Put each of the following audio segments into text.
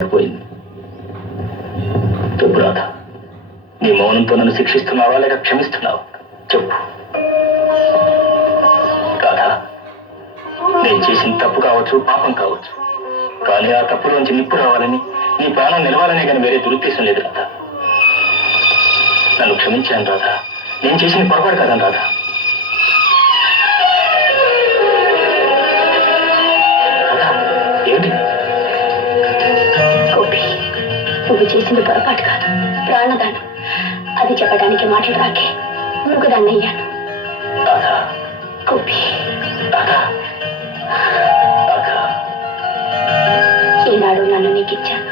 పోయింది. చెప్పు రాధ, నీ మౌనంతో నన్ను శిక్షిస్తున్నావా లేక క్షమిస్తున్నావా? చెప్పు రాధ. నేను చేసిన తప్పు కావచ్చు, పాపం కావచ్చు, కానీ ఆ తప్పులోంచి నిప్పు రావాలని, నీ ప్రాణం నిలవాలనే కానీ వేరే దురుద్దేశం లేదు రాధ. నన్ను క్షమించాను రాధ. నేను చేసిన పొరపాటు కాదని రాధ. ఏమిటి? నువ్వు చేసింది పొరపాటు కాదు, ప్రాణదానం. అది చెప్పడానికి మాటలు రాకే మూగదాన్ని అయ్యాను. ఈనాడు నన్ను నీకు ఇచ్చాను,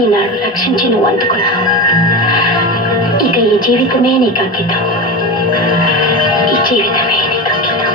ఈనాడు రక్షించి నువ్వు అందుకున్నావు. ఇక ఈ జీవితమే నీకు అంకితం, ఈ జీవితమే నీకు అంకితం.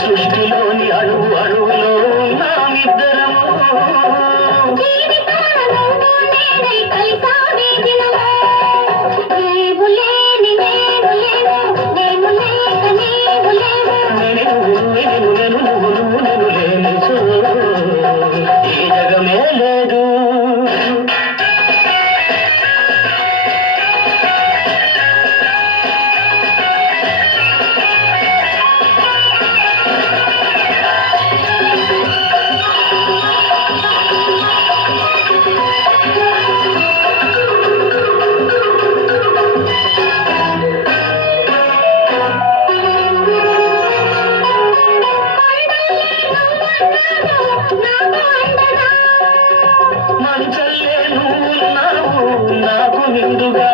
సృష్టిలోని అడుగు అడుగులో నామిద్దరము ఈ జగమే లేదు. మంచల్లే నువ్వు నాకు నిండుగా